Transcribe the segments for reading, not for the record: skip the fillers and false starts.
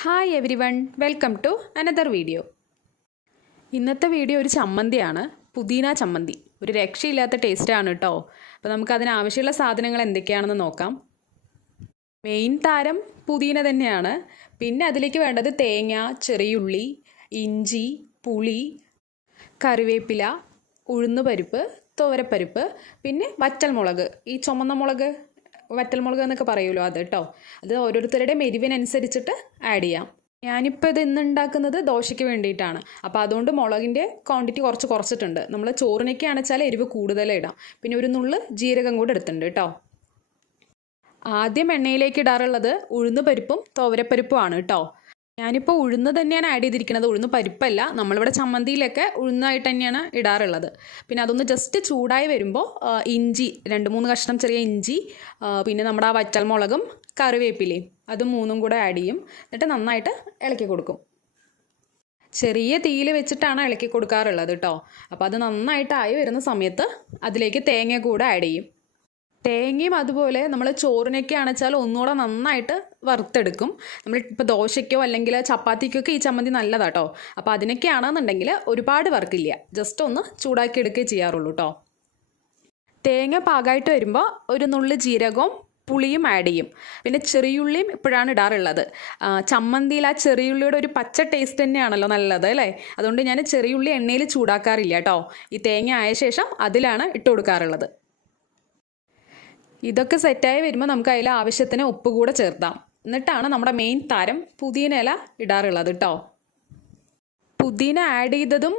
Hi everyone, welcome to another video. ഇന്നത്തെ video ഒരു ചമ്മന്തിയാണ്, പുതിന ചമ്മന്തി. ഒരു രക്ഷയില്ലാത്ത ടേസ്റ്റാണ് കേട്ടോ. അപ്പോൾ നമുക്ക് അതിനാവശ്യമുള്ള സാധനങ്ങൾ എന്തൊക്കെയാണെന്ന് നോക്കാം. മെയിൻ താരം പുതിന തന്നെയാണ്. പിന്നെ അതിലേക്ക് വേണ്ടത് തേങ്ങ, ചെറിയുള്ളി, ഇഞ്ചി, പുളി, കറിവേപ്പില, ഉഴുന്നുപരിപ്പ്, തുവരപ്പരിപ്പ്, പിന്നെ വറ്റൽമുളക്. ഈ ചുമന്ന മുളക്, വറ്റൽമുളക് എന്നൊക്കെ പറയുമല്ലോ, അത് കേട്ടോ. അത് ഓരോരുത്തരുടെ എരിവിനനുസരിച്ചിട്ട് ആഡ് ചെയ്യാം. ഞാനിപ്പോൾ ഇത് ഇന്ന് ഉണ്ടാക്കുന്നത് ദോശയ്ക്ക് വേണ്ടിയിട്ടാണ്. അപ്പോൾ അതുകൊണ്ട് മുളകിൻ്റെ ക്വാണ്ടിറ്റി കുറച്ചിട്ടുണ്ട്. നമ്മൾ ചോറിനൊക്കെയാണെന്ന് വെച്ചാൽ എരിവ് കൂടുതലിടാം. പിന്നെ ഒരു നുള്ള് ജീരകം കൂടെ എടുത്തിട്ടുണ്ട് കേട്ടോ. ആദ്യം എണ്ണയിലേക്ക് ഇടാറുള്ളത് ഉഴുന്ന് പരിപ്പും തുവരപ്പരിപ്പുമാണ് കേട്ടോ. ഞാനിപ്പോൾ ഉഴുന്ന് തന്നെയാണ് ആഡ് ചെയ്തിരിക്കുന്നത്, ഉഴുന്ന് പരിപ്പല്ല. നമ്മളിവിടെ ചമ്മന്തിയിലൊക്കെ ഉഴുന്നായിട്ട് തന്നെയാണ് ഇടാറുള്ളത്. പിന്നെ അതൊന്ന് ജസ്റ്റ് ചൂടായി വരുമ്പോൾ ഇഞ്ചി, 2-3 കഷ്ണം ചെറിയ ഇഞ്ചി, പിന്നെ നമ്മുടെ ആ വറ്റൽമുളകും കറിവേപ്പിലയും, അത് 3 കൂടെ ആഡ് ചെയ്യും. എന്നിട്ട് നന്നായിട്ട് ഇളക്കി കൊടുക്കും. ചെറിയ തീയിൽ വെച്ചിട്ടാണ് ഇളക്കി കൊടുക്കാറുള്ളത് കേട്ടോ. അപ്പോൾ അത് നന്നായിട്ടായി വരുന്ന സമയത്ത് അതിലേക്ക് തേങ്ങ കൂടെ ആഡ് ചെയ്യും. തേങ്ങയും അതുപോലെ നമ്മൾ ചോറിനൊക്കെ ആണെച്ചാൽ ഒന്നുകൂടെ നന്നായിട്ട് വറുത്തെടുക്കും. നമ്മൾ ഇപ്പോൾ ദോശയ്ക്കോ അല്ലെങ്കിൽ ചപ്പാത്തിക്കൊക്കെ ഈ ചമ്മന്തി നല്ലതാട്ടോ. അപ്പോൾ അതിനൊക്കെ ആണെന്നുണ്ടെങ്കിൽ ഒരുപാട് വറുക്കില്ല, ജസ്റ്റ് ഒന്ന് ചൂടാക്കി എടുക്കുകയേ ചെയ്യാറുള്ളൂ കേട്ടോ. തേങ്ങ പാകമായിട്ട് വരുമ്പോൾ ഒരു നുള്ളി ജീരകവും പുളിയും ആഡ് ചെയ്യും. പിന്നെ ചെറിയുള്ളിയും ഇപ്പോഴാണ് ഇടാറുള്ളത്. ചമ്മന്തിയിൽ ആ ചെറിയുള്ളിയുടെ ഒരു പച്ച ടേസ്റ്റ് തന്നെയാണല്ലോ നല്ലത് അല്ലേ. അതുകൊണ്ട് ഞാൻ ചെറിയുള്ളി എണ്ണയിൽ ചൂടാക്കാറില്ല കേട്ടോ. ഈ തേങ്ങ ആയ ശേഷം അതിലാണ് ഇട്ട് കൊടുക്കാറുള്ളത്. ഇതൊക്കെ സെറ്റായി വരുമ്പോൾ നമുക്ക് അതിൽ ആവശ്യത്തിന് ഉപ്പ് കൂടെ ചേർത്താം. എന്നിട്ടാണ് നമ്മുടെ മെയിൻ താരം പുതിന ഇല ഇടാറുള്ളത് കേട്ടോ. പുതിന ആഡ് ചെയ്തതും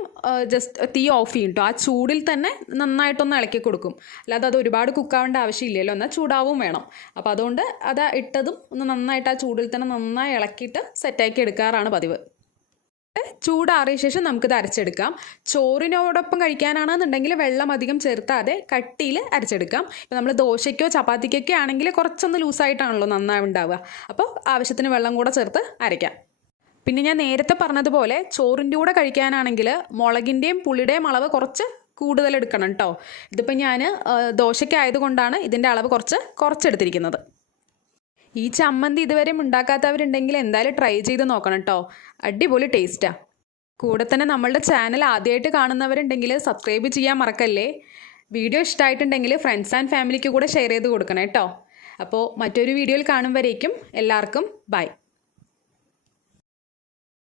ജസ്റ്റ് തീ ഓഫ് ചെയ്യും കേട്ടോ. ആ ചൂടിൽ തന്നെ നന്നായിട്ടൊന്ന് ഇളക്കി കൊടുക്കും. അല്ലാതെ അത് ഒരുപാട് കുക്കാവേണ്ട ആവശ്യമില്ലല്ലോ, എന്നാൽ ചൂടാവും വേണം. അപ്പോൾ അതുകൊണ്ട് അത് ഇട്ടതും ഒന്ന് നന്നായിട്ട് ആ ചൂടിൽ തന്നെ നന്നായി ഇളക്കിയിട്ട് സെറ്റാക്കി എടുക്കാറാണ് പതിവ്. ചൂടാറിയ ശേഷം നമുക്കിത് അരച്ചെടുക്കാം. ചോറിനോടൊപ്പം കഴിക്കാനാണെന്നുണ്ടെങ്കിൽ വെള്ളം അധികം ചേർത്താതെ കട്ടിയിൽ അരച്ചെടുക്കാം. ഇപ്പോൾ നമ്മൾ ദോശയ്ക്കോ ചപ്പാത്തിക്കൊക്കെ ആണെങ്കിൽ കുറച്ചൊന്ന് ലൂസായിട്ടാണല്ലോ നന്നായി ഉണ്ടാവുക. അപ്പോൾ ആവശ്യത്തിന് വെള്ളം കൂടെ ചേർത്ത് അരയ്ക്കാം. പിന്നെ ഞാൻ നേരത്തെ പറഞ്ഞതുപോലെ ചോറിൻ്റെ കൂടെ കഴിക്കാനാണെങ്കിൽ മുളകിൻ്റെയും പുളിയുടെയും അളവ് കുറച്ച് കൂടുതൽ എടുക്കണം കേട്ടോ. ഇതിപ്പോൾ ഞാൻ ദോശയ്ക്കായതുകൊണ്ടാണ് ഇതിൻ്റെ അളവ് കുറച്ചെടുത്തിരിക്കുന്നത്. ഈ ചമ്മന്തി ഇതുവരെ ഉണ്ടാക്കാത്തവരുണ്ടെങ്കിൽ എന്തായാലും ട്രൈ ചെയ്ത് നോക്കണം കേട്ടോ. അടിപൊളി ടേസ്റ്റാണ്. കൂടെ തന്നെ നമ്മളുടെ ചാനൽ ആദ്യമായിട്ട് കാണുന്നവരുണ്ടെങ്കിൽ സബ്സ്ക്രൈബ് ചെയ്യാൻ മറക്കല്ലേ. വീഡിയോ ഇഷ്ടമായിട്ടുണ്ടെങ്കിൽ ഫ്രണ്ട്സ് ആൻഡ് ഫാമിലിക്ക് കൂടെ ഷെയർ ചെയ്ത് കൊടുക്കണം കേട്ടോ. അപ്പോൾ മറ്റൊരു വീഡിയോയിൽ കാണും വരേക്കും എല്ലാവർക്കും ബൈ.